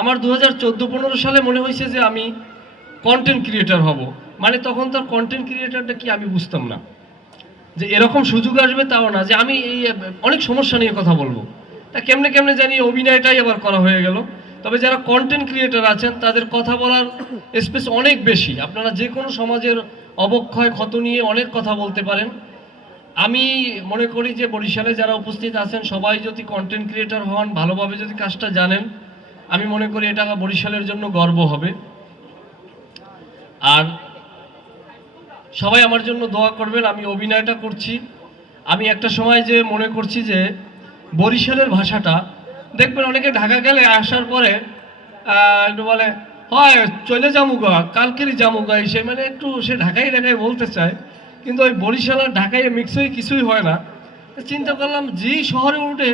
আমার 2014-15 সালে মনে হয়েছে যে আমি কন্টেন্ট ক্রিয়েটর হব। মানে তখন তার কন্টেন্ট ক্রিয়েটরটা কি আমি বুঝতাম না, যে এরকম সুযোগ আসবে তাও না, যে আমি এই অনেক সমস্যা নিয়ে কথা বলবো। তা কেমনে কেমনে জানি অভিনয়টাই আবার করা হয়ে গেল। তবে যারা কন্টেন্ট ক্রিয়েটর আছেন তাদের কথা বলার স্পেস অনেক বেশি। আপনারা যে কোনো সমাজের অবক্ষয় ক্ষত নিয়ে অনেক কথা বলতে পারেন। আমি মনে করি যে বরিশালে যারা উপস্থিত আছেন সবাই যদি কন্টেন্ট ক্রিয়েটর হন, ভালোভাবে যদি কাজটা জানেন, আমি মনে করি এটা বরিশালের জন্য গর্ব হবে। আর সবাই আমার জন্য দোয়া করবেন। আমি অভিনয়টা করছি, আমি একটা সময় যে মনে করছি যে বরিশালের ভাষাটা দেখবেন অনেকে ঢাকা গেলে আসার পরে একটু বলে হয় চলে যামুগা, কালকেরই যামুগা, সে মানে একটু সে ঢাকায় ঢাকায় বলতে চায়, কিন্তু ওই বরিশাল আর ঢাকায় মিক্স হয়ে কিছুই হয় না। চিন্তা করলাম যেই শহরে উঠে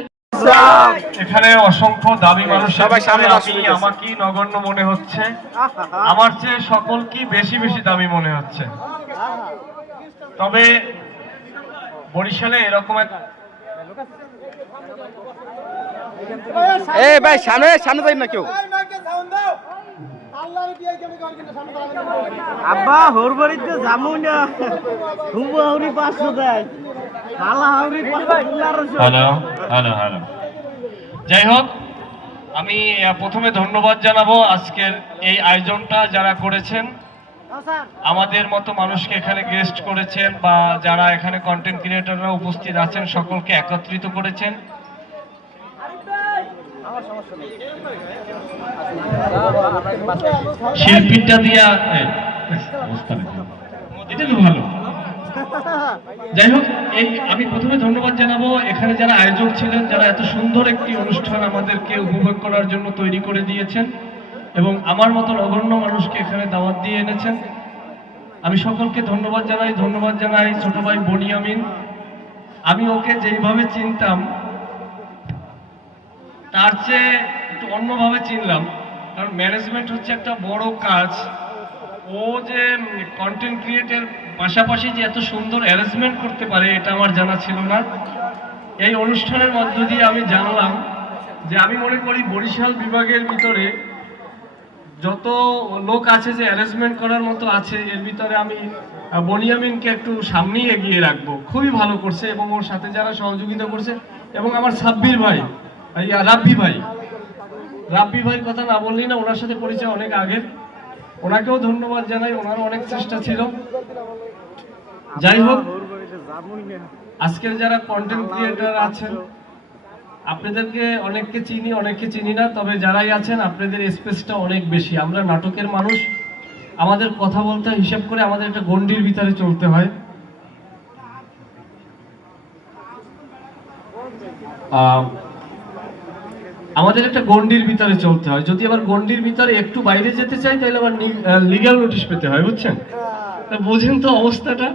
এখানে অসংখ্য দামি মানুষ সবাই সামনে, আমাকেই নগণ্য মনে হচ্ছে, আমার চেয়ে সকলকেই বেশি বেশি দামি মনে হচ্ছে। তবে বরিশালে এরকম এক ভাই সামনে সামনে যাই না কেউ। আব্বা হোর বাড়িতে যাবো না, হুবু হাউরি 500 দেয়, খালা হাউরি 1500। Hello hello hello. যাই হোক, আমি প্রথমে ধন্যবাদ জানাবো আজকের এই আয়োজনটা যারা করেছেন, আমাদের মতো মানুষকে এখানে গেস্ট করেছেন, বা যারা এখানে কন্টেন্ট ক্রিয়েটররা উপস্থিত আছেন সকলকে একত্রিত করেছেন। শিল্পীটা দিয়া এটা তো ভালো। যাই হোক, আমি প্রথমে ধন্যবাদ জানাবো এখানে যারা আয়োজক ছিলেন, যারা এত সুন্দর একটি অনুষ্ঠান আমাদেরকে উপভোগ করার জন্য তৈরি করে দিয়েছেন এবং আমার মতো অগণ্য মানুষকে এখানে দাওয়াত দিয়ে এনেছেন। আমি সকলকে ধন্যবাদ জানাই ছোট ভাই বনিয়ামিন। আমি ওকে যেইভাবে চিনতাম তার চেয়ে একটু অন্যভাবে চিনলাম, কারণ ম্যানেজমেন্ট হচ্ছে একটা বড় কাজ। ও যে কন্টেন্ট ক্রিয়েটের পাশাপাশি যে এত সুন্দর অ্যারেঞ্জমেন্ট করতে পারে এটা আমার জানা ছিল না। এই অনুষ্ঠানের মধ্য দিয়ে আমি জানলাম যে আমি মনে করি বরিশাল বিভাগের ভিতরে যত লোক আছে যে অ্যারেঞ্জমেন্ট করার মতো আছে, এর ভিতরে আমি বনিয়ামিনকে একটু সামনেই এগিয়ে রাখবো। খুবই ভালো করছে এবং ওর সাথে যারা সহযোগিতা করছে, এবং আমার সাব্বির ভাই, রাব্বি ভাইয়ের কথা না বললেই না, ওনার সাথে পরিচয় অনেক আগের, ওনাকেও ধন্যবাদ জানাই, ওনারও অনেক চেষ্টা ছিল। যাই হোক, আজকের যারা কন্টেন্ট ক্রিয়েটর আছেন আপনাদেরকে অনেককে চিনি অনেককে চিনি না, তবে যারাই আছেন আপনাদের স্পেসটা অনেক বেশি। আমরা নাটকের মানুষ, আমাদের কথা বলতে হিসাব করে আমাদের একটা গণ্ডির ভিতরে চলতে হয়। আমাদের একটা গণ্ডির ভিতরে চলতে হয়, যদি আবার গণ্ডির ভিতরে একটু বাইরে যেতে চাই তাহলে আবার লিগ্যাল নোটিশ পেতে হয়, বুঝছেন? বুঝেন তো অবস্থাটা।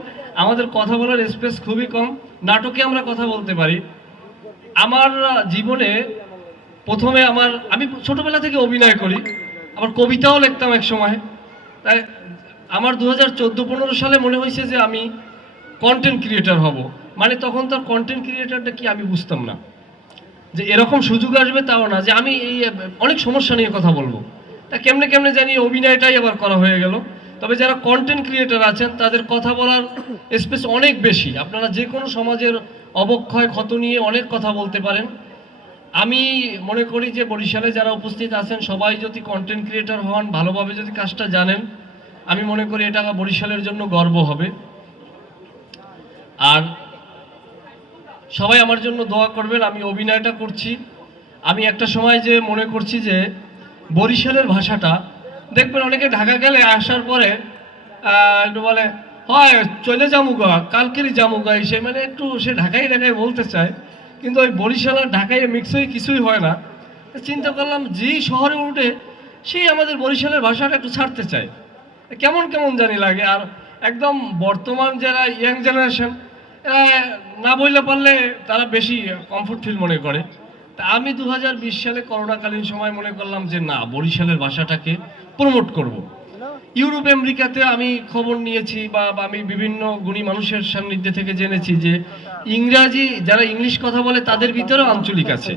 আমাদের কথা বলার স্পেস খুবই কম। নাটকে আমরা কথা বলতে পারি। আমার জীবনে প্রথমে আমি ছোটবেলা থেকে অভিনয় করি, আবার কবিতাও লিখতাম এক সময়। তাই আমার 2014-15 সালে মনে হয়েছে যে আমি কন্টেন্ট ক্রিয়েটর হব। মানে তখন তার কন্টেন্ট ক্রিয়েটরটা কি আমি বুঝতাম না, যে এরকম সুযোগ আসবে তাও না, যে আমি এই অনেক সমস্যা নিয়ে কথা বলবো। তা কেমনে কেমনে জানি অভিনয়টাই আবার করা হয়ে গেল। তবে যারা কন্টেন্ট ক্রিয়েটর আছেন তাদের কথা বলার স্পেস অনেক বেশি। আপনারা যে কোনো সমাজের অবক্ষয় ক্ষত নিয়ে অনেক কথা বলতে পারেন। আমি মনে করি যে বরিশালে যারা উপস্থিত আছেন সবাই যদি কন্টেন্ট ক্রিয়েটর হন, ভালোভাবে যদি কাজটা জানেন, আমি মনে করি এটা বরিশালের জন্য গর্ব হবে। আর সবাই আমার জন্য দোয়া করবেন। আমি অভিনয়টা করছি, আমি একটা সময় যে মনে করছি যে বরিশালের ভাষাটা দেখবেন অনেকে ঢাকা গেলে আসার পরে একটু বলে হয় চলে যামুগা, কালকেরই যামুগা, সে মানে একটু সে ঢাকায় ঢাকায় বলতে চায়, কিন্তু ওই বরিশাল আর ঢাকায় মিক্স হয়ে কিছুই হয় না। চিন্তা করলাম যেই শহরে উঠে সেই আমাদের বরিশালের ভাষাটা একটু ছাড়তে চায়, কেমন কেমন জানি লাগে। আর একদম বর্তমান যারা ইয়াং জেনারেশন, এরা না বললে পারলে তারা বেশি কমফোর্ট ফিল মনে করে। তা আমি 2020 সালে করোনাকালীন সময় মনে করলাম যে না, বরিশালের ভাষাটাকে প্রমোট করব। ইউরোপ আমেরিকাতে আমি খবর নিয়েছি বা আমি বিভিন্ন গুণী মানুষের সান্নিধ্যে থেকে জেনেছি যে ইংরাজি যারা ইংলিশ কথা বলে তাদের ভিতরেও আঞ্চলিক আছে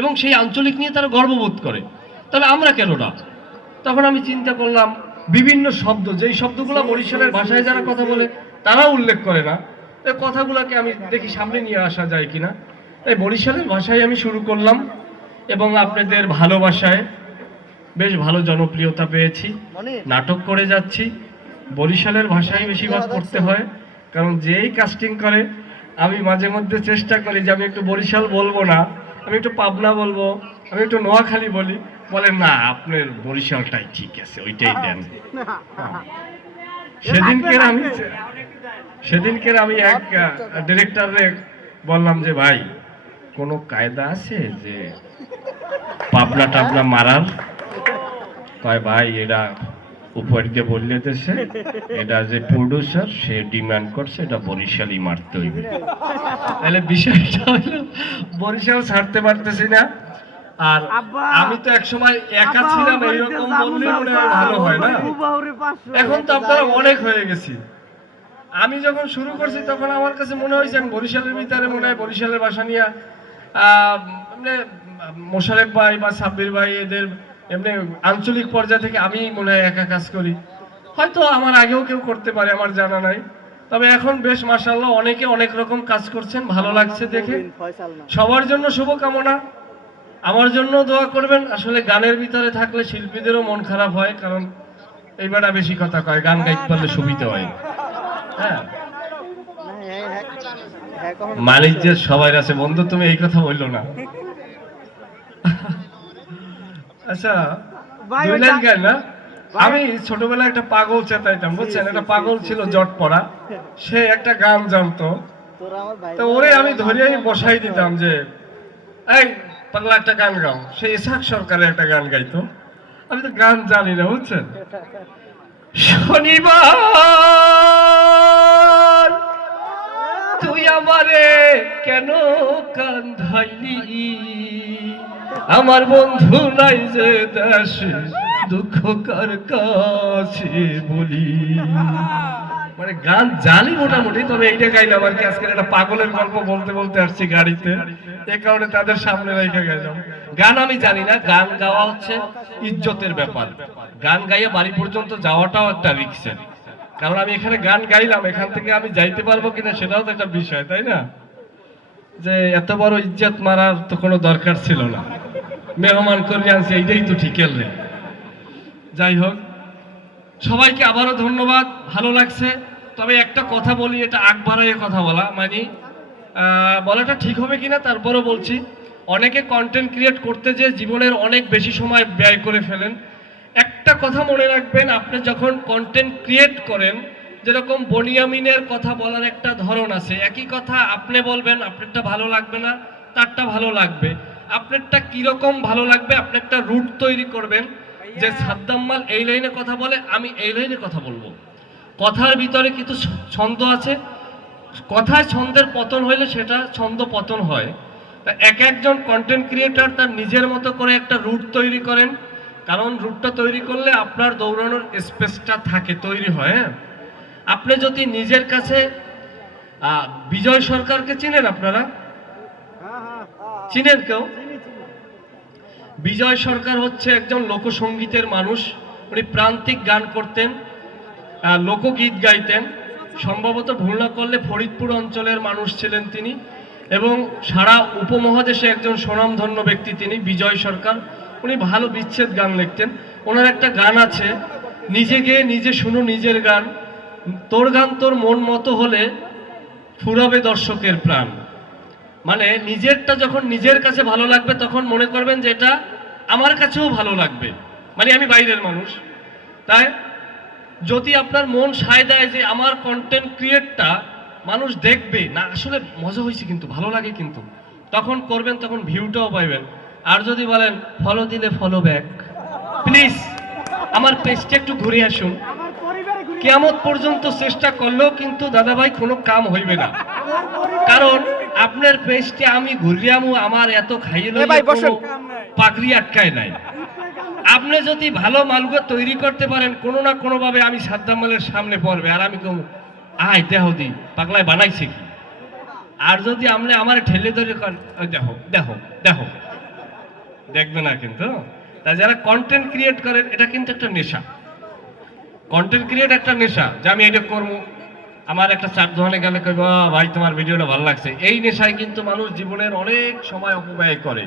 এবং সেই আঞ্চলিক নিয়ে তারা গর্ববোধ করে। তাহলে আমরা কেন না? তখন আমি চিন্তা করলাম বিভিন্ন শব্দ, যেই শব্দগুলো বরিশালের ভাষায় যারা কথা বলে তারা উল্লেখ করে না, এই কথাগুলোকে আমি দেখি সামনে নিয়ে আসা যায় কিনা। এই বরিশালের ভাষায় আমি শুরু করলাম এবং আপনাদের ভালোবাসায় বেশ ভালো জনপ্রিয়তা পেয়েছি। নাটক করে যাচ্ছি, বরিশালের ভাষায় বেশিরভাগ করতে হয়, কারণ যেই কাস্টিং করে আমি মাঝে মধ্যে চেষ্টা করি যে আমি একটু বরিশাল বলবো না, আমি একটু পাবনা বলবো, আমি একটু নোয়াখালী বলি, বলে না আপনার বরিশালটাই ঠিক আছে, ওইটাই দেন। সেদিনকে আমি এক ডিরেক্টরে বললাম যে ভাই কোনো কায়দা আছে যে পাবনা টাবনা মারার? কয় ভাই এরা উপর দিয়ে বললে দেশে, এটা যে প্রডিউসার সে ডিমান্ড করছে এটা বরিশালই মারতে হইবে। তাহলে বিষয়টা হলো বরিশাল ছাড়তে পারতেছি না। আর আমি তো একসময় একা ছিলাম, এইরকম বললে মনে হয় ভালো হয় না? এখন তো আপনারা অনেক হয়ে গেছি। আমি যখন শুরু করছি তখন আমার কাছে মনে হয়েছে আমি বরিশালের ভিতরে মনে হয় বরিশালের ভাষা নিয়ে মানে মোশারেফ ভাই বা সাব্বির ভাই এদের এমনি আঞ্চলিক পর্যায় থেকে আমি মনে হয় একা কাজ করি। হয়তো আমার আগেও কেউ করতে পারে, আমার জানা নাই। তবে এখন বেশ মাশাআল্লাহ অনেকে অনেক রকম কাজ করছেন, ভালো লাগছে দেখে। সবার জন্য শুভকামনা, আমার জন্য দোয়া করবেন। আসলে গানের ভিতরে থাকলে শিল্পীদেরও মন খারাপ হয়, কারণ এইবারটা বেশি কথা কয়, গান গাইতে পারলে সুবিধা হয়। হ্যাঁ, মানিজ্যের সবাই আছে বন্ধু, তুমি এই কথা বললো না। আচ্ছা, দুই লাইন গাই না? আমি ছোটবেলায় একটা পাগল চেতাইতাম, বুঝছেন? একটা পাগল ছিল জট পড়া, সে একটা গান জানতো, তো ওরে আমি ধরে বসাই দিতাম যে এই পাগলা একটা গান গাও। সে ইসাক সরকারের একটা গান গাইতো, আমি তো গান জানি না, বুঝছেন? শনিবার তুই আমারে কেন কান্ধাইলি, আমার বন্ধু নাই যে দেশে দুঃখ কার কাছে বলি। মানে গান জানি মোটামুটি, তবে এইটা গাইলাম আর কি। আজকের একটা পাগলের গল্প বলতে বলতে আসছি গাড়িতে, এ কারণে তাদের সামনে রেখে গেলাম। গান আমি জানি না, গান গাওয়া হচ্ছে ইজ্জতের ব্যাপার। গান গাইয়ে বাড়ি পর্যন্ত যাওয়াটাও একটা রিস্কের, কারণ আমি এখানে গান গাইলাম, এখান থেকে আমি যাইতে পারবো কিনা সেটাও তো একটা বিষয়, তাই না? যে এত বড় ইজ্জত মারার তো কোনো দরকার ছিল না, মেহমান করে আনছি, এইটাই তো ঠিক এলে। যাই হোক, সবাইকে আবারও ধন্যবাদ, ভালো লাগছে। তবে একটা কথা বলি, এটা আগ বাড়াইয়ে কথা বলা, মানে বলাটা ঠিক হবে কিনা তারপরও বলছি। অনেকে কন্টেন্ট ক্রিয়েট করতে যে জীবনের অনেক বেশি সময় ব্যয় করে ফেলেন। একটা কথা মনে রাখবেন, আপনি যখন কন্টেন্ট ক্রিয়েট করেন, যেরকম বনিয়ামিনের কথা বলার একটা ধরন আছে, একই কথা আপনি বলবেন, আপনারটা ভালো লাগবে না, তারটা ভালো লাগবে। আপনারটা কিরকম ভালো লাগবে, আপনি একটা রুট তৈরি করবেন যে সাদ্দাম মাল এই লাইনে কথা বলে, আমি এই লাইনে কথা বলবো। কথার ভিতরে কিছু ছন্দ আছে, কথায় ছন্দের পতন হইলে সেটা ছন্দ পতন হয়। এক একজন কন্টেন্ট ক্রিয়েটর তার নিজের মতো করে একটা রুট তৈরি করেন, কারণ রুটটা তৈরি করলে আপনার দৌড়ানোর স্পেসটা থাকে, তৈরি হয়। আপনি যদি নিজের কাছে বিজয় সরকারকে চিনেন, আপনারা চিনেন কেউ? বিজয় সরকার হচ্ছে একজন লোকসঙ্গীতের মানুষ। উনি প্রান্তিক গান করতেন, লোকগীত গাইতেন। সম্ভবত ভুল না করলে ফরিদপুর অঞ্চলের মানুষ ছিলেন তিনি, এবং সারা উপমহাদেশে একজন স্বনামধন্য ব্যক্তি তিনি, বিজয় সরকার। উনি ভালো বিচ্ছেদ গান লিখতেন। ওনার একটা গান আছে, নিজে গেয়ে নিজে শুনো নিজের গান, তোর গান তোর মন মতো হলে ফুরাবে দর্শকের প্রাণ। মানে নিজেরটা যখন নিজের কাছে ভালো লাগবে তখন মনে করবেন যে এটা আমার কাছেও ভালো লাগবে, মানে আমি বাইরের মানুষ। তাই যদি আপনার মন সায় দেয় যে আমার কন্টেন্ট ক্রিয়েটটা মানুষ দেখবে না, আসলে মজা হয়েছে কিন্তু ভালো লাগে কিন্তু, তখন করবেন, তখন ভিউটাও পাইবেন। আর যদি বলেন ফলো দিলে ফলো ব্যাক, প্লিজ আমার পেজটা একটু ঘুরে আসুন, কিয়ামত পর্যন্ত চেষ্টা করলেও কিন্তু দাদাভাই কোনো কাম হইবে না। কারণ আপনার পেজটা আমি ঘুরিয়ামু, আমার এত খাইয়ে পাগড়ি আটকায় নাই। আপনি যদি ভালো মালগুলো তৈরি করতে পারেন, কোনো না কোনো ভাবে আমি সাদ্দাম মালের সামনে পড়বে, আর আমি কম আয় দেহ দি পাগলায় বানাইছে কি। আর যদি আপনি আমার ঠেলে ধরে দেখো দেখো দেখো, দেখবে না কিন্তু। তাই যারা কন্টেন্ট ক্রিয়েট করেন এটা কিন্তু একটা নেশা। কন্টেন্ট ক্রিয়েট একটা নেশা, যে আমি এটা করবো, আমার একটা চার দোকানে গেলে কইব ভাই তোমার ভিডিওটা ভালো লাগছে। এই নেশায় কিন্তু মানুষ জীবনের অনেক সময় অপব্যয় করে।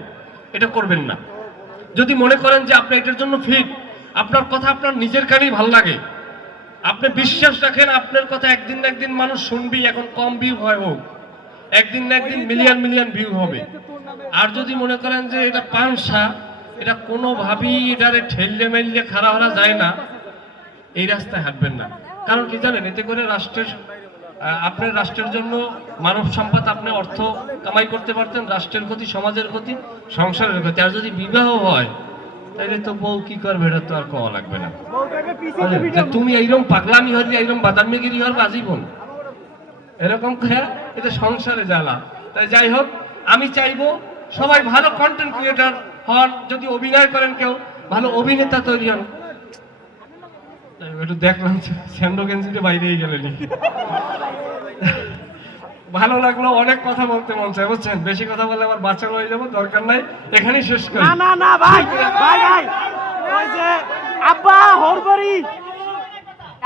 এটা করবেন না। যদি মনে করেন যে আপনি এটার জন্য ফিট, আপনার কথা আপনার নিজের কানেই ভালো লাগে, আপনি বিশ্বাস রাখেন আপনার কথা একদিন না একদিন মানুষ শুনবি, এখন কম ভিউ হয় হোক, একদিন না একদিন মিলিয়ন মিলিয়ন ভিউ হবে। আর যদি মনে করেন যে এটা পাংশা, এটা কোনোভাবেই এটারে ঠেললে মেললে খাড়া হরা যায় না, এই রাস্তায় হাঁটবেন না। কারণ কি জানেন, এতে করে রাষ্ট্রের আপনার রাষ্ট্রের জন্য মানব সম্পদ, আপনি অর্থ কামাই করতে পারতেন, রাষ্ট্রের ক্ষতি, সমাজের ক্ষতি, সংসারের ক্ষতি। আর যদি বিবাহ হয় তাহলে তো বউ কি করবে এটা তো আর কওয়া লাগবে না। যে তুমি এইরকম পাগলামি হলি, এইরকম বাদামিগিরি হল আজীবন, এরকম করে এটা সংসারে জ্বালা। তাই যাই হোক, আমি চাইবো সবাই ভালো কন্টেন্ট ক্রিয়েটর হন, যদি অভিনয় করেন কেউ ভালো অভিনেতা তৈরি হন। একটু দেখলাম স্যান্ডো গেঞ্জিতে বাইরেই গেলেন। ভালো লাগলো, অনেক কথা বলতে মন চায় বুঝছেন, বেশি কথা বললে আবার বাচ্চা হয়ে যাবো, দরকার নাই, এখানেই শেষ করি। না না না ভাই ভাই ভাই, ওই যে আব্বা হরবরি,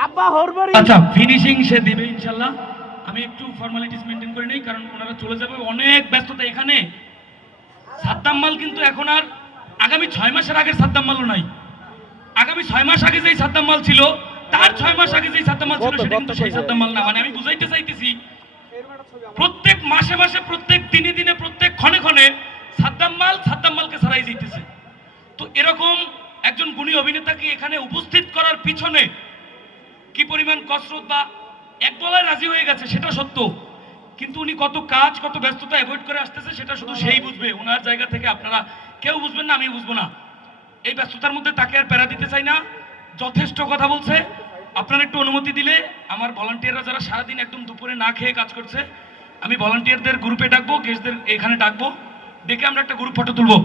আব্বা হরবরি। আচ্ছা, ফিনিশিং সে দিবে ইনশাল্লাহ। আমি একটু ফর্মালিটিস মেনটেন করে নেই, কারণ ওনারা চলে যাবে, অনেক ব্যস্ততা এখানে। সাদ্দাম মাল কিন্তু এখন আর আগামী 6 মাসের আগের সাদ্দাম মালও নাই। আগামী 6 মাস আগে যেই সাদ্দাম মাল ছিল, তার 6 মাস আগে যেই সাদ্দাম মাল ছিল, সেটা কিন্তু সেই সাদ্দাম মাল না। মানে আমি বুঝাইতে চাইতেছি, প্রত্যেক মাসে মাসে, প্রত্যেক দিনে দিনে, প্রত্যেক ক্ষণে ক্ষণে সাদ্দাম মালকে ছাড়াই যেতেছে। তো এরকম একজন গুণী অভিনেতাকে এখানে উপস্থিত করার পিছনে কি পরিমাণ কসরত, বা এক বলায় রাজি হয়ে গেছে সেটা সত্য, কিন্তু উনি কত কাজ, কত ব্যস্ততা অ্যাভয়েড করে আসতেছে সেটা শুধু সেই বুঝবে। ওনার জায়গা থেকে আপনারা কেউ বুঝবেন না, আমি বুঝবো না। এই ব্যস্ততার মধ্যে তাকে আর প্যারা দিতে চাই না, যথেষ্ট কথা বলছে। আপনারা একটু অনুমতি দিলে আমার ভলান্টিয়াররা যারা সারাদিন একদম দুপুরে না খেয়ে কাজ করছে, আমি ভলান্টিয়ারদের গ্রুপে ডাকবো, গেস্টদের এখানে ডাকবো, ডেকে আমরা একটা গ্রুপ ফটো তুলবো।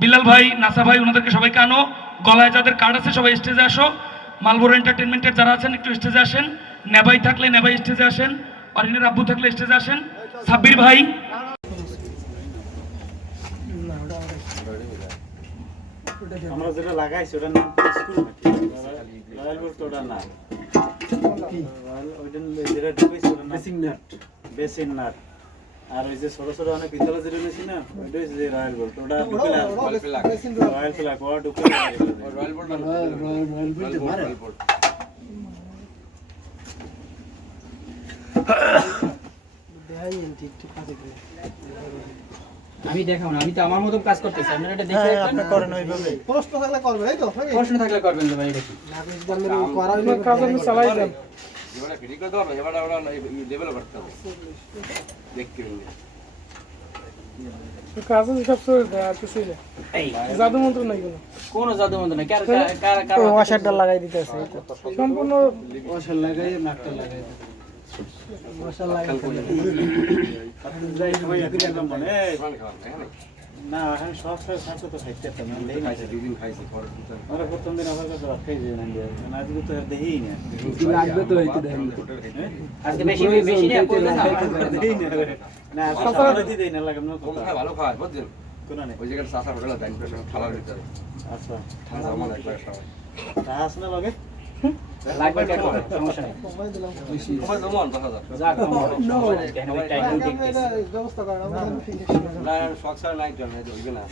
বিল্লাল ভাই, নাসা ভাই, ওনাদেরকে সবাইকে আনো। গলায় যাদের কার্ড আছে সবাই স্টেজে আসো। মালবোরো এন্টারটেনমেন্টের যারা আছেন একটু স্টেজে আসেন। নেবাই থাকলে নেবাই স্টেজে আসেন, অরিনের আব্বু থাকলে স্টেজে আসেন। সাব্বির ভাই, আমরা যেটা লাগাইছি ওটার নাম স্কুল রয়্যাল বোর্ড, ওটার নাম ওইটা যেটা ঢুকাইছি ওটার নাম বেসিন নাট। আর ওই যে ছোট ছোট অনেক পিতলের যেটা নিয়েছি না, ওইটা হচ্ছে যে রয়্যাল বোর্ড, ওটা ঢুকে রয়্যাল ফ্ল্যাগ, ওটা ঢুকে রয়্যাল বোর্ড। আমি দেখাবো না, আমি তো আমার মতো কাজ করতেছি, আপনারা এটা দেখে আপনি করেন ওইভাবে। প্রশ্ন থাকলে করবে, এই তো প্রশ্ন থাকলে করবেন তো ভাই। এটা কি কাজ আমি চালাই দেন। এবারে ফ্রি করে দাও না, এবারে ওরা লেভেল করতে হবে দেখতে হবে। কাজ সবসময় আর কিছুই না, এই জাদু মন্ত্র নাই কোনো। কোন জাদু মন্ত্র না, কার কার কার ওয়াশারটা লাগাই দিতেছে, সম্পূর্ণ ওয়াশার লাগাই নাটটা লাগাই ওয়াশার লাগাই না। এখন সব সাথে তো খাইতে পারতাম না, লেই খাইছে দুদিন খাইছে পরে আমরা প্রথম দিন আমার কাছে রাখাই যায় না, আজকে তো আর দেই না, লাগবে তো হইতে দেন আজকে বেশি বেশি না করবে না। দেই না না সকালে দেই না লাগে না কম কথা খায় ভালো খায় বুঝছেন। কোন নেই। ওই জায়গায় সাসা হোটেলে ব্যাংক পেশন খালার ভিতরে আচ্ছা ঠান্ডা আমার একবার সবাই রাস না লাগে লাগবে কেন, সমস্যা নেই। তোমার জমান 10,000 যাক কেন ওই টাইম দেখতেছি। ব্যবস্থা করেন, আমরা না শখ ছাড়া নাই জানা হইবে না।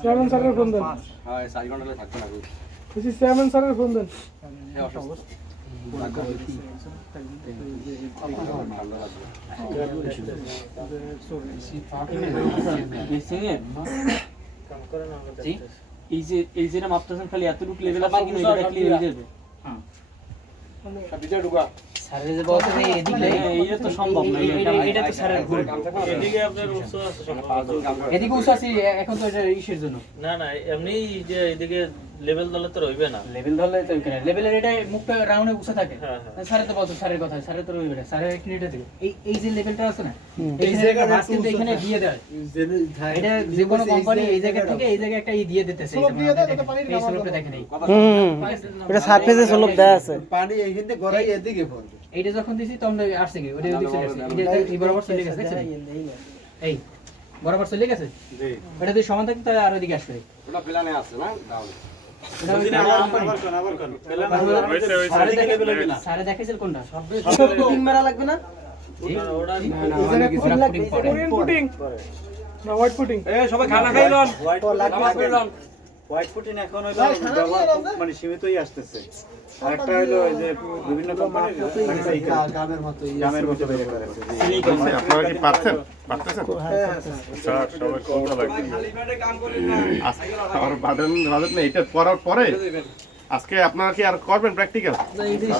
চেয়ারম্যান স্যারের ফোন দেন, হ্যাঁ 4 ঘন্টা লাগে থাকবে না কই বলছি চেয়ারম্যান স্যারের ফোন দেন। এই অসুস্থ ঠান্ডা লাগবে জি, এই যে মাপতেছেন খালি এতটুকু লেভেল আছে কিন্তু এটা ক্লিয়ার হয়ে যাবে। সব ভিতরে ঢুকা স্যারের যে বলতে যে এদিকে এইটা তো সম্ভব না, এটা তো স্যারের ভুল। এদিকে আপনার উৎস আছে সব 5 জন কাম করে এদিকে উসাসি এখন তো এটা ইসের জন্য না না এমনি যে এদিকে লেভেল দলে তো রইবে না। লেভেল ধরলে তো কেন লেভেলের এটা মুখটা রাউন্ডে উঠে থাকে। হ্যাঁ, স্যারের তো বলতো, স্যারের কথা, স্যারের তো রইবে না, স্যারের একটু এটা দিবে। এই যে লেভেলটা আছে না, এই জায়গাটা মাস কিন্তু এখানে দিয়ে দেয়। এটা যে কোনো কোম্পানি এই জায়গা থেকে এই জায়গায় একটা দিয়ে দিতেছে, এই স্লোপটা দেখেন। এটা সারফেসে স্লোপ দেয়া আছে, পানি এইখানে গড়াই এদিকে পড়বে। এইটা যখন দিছি তখন আসছে কি ওটা দিছে, এটা এই বরাবর চলে গেছে দেখছেন। এই বরাবর চলে গেছে জি এটা যদি সমান থাকে তাহলে আর ওইদিকে আসবে ওটা প্ল্যানে আছে না ডাউন এটা ওই আবার কোন পেলাম স্যারে দেখাইছিল কোনটা পুটিং মারা লাগবে না পুটিং না হোয়াইট পুটিং এ সবাই খানা খাইলন হোয়াইট নামাজ পড়লন হোয়াইট ফুটিং এখন হলো ব্যবহার মানে সীমিতই আসতেছে আরেকটা হলো ওই যে বিভিন্ন কোম্পানির গ্রামের মতো জামের মধ্যে বের করেছে আপনারা কি পারছেন পারতেছেন স্যার সবাই কোনটা লাগবে খালি পেটে কাম করেন না আর বাদেন বাদেন না এটা পড়ার পরে আজকে আপনারা কি আর করবেন প্র্যাকটিক্যাল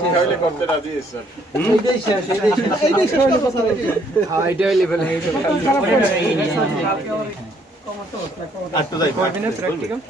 তাহলে করতে রাজি স্যার এইটাই শেষ হলো কথা হ্যাঁ এইটাই লেভেল আর তো যাই প্র্যাকটিক্যাল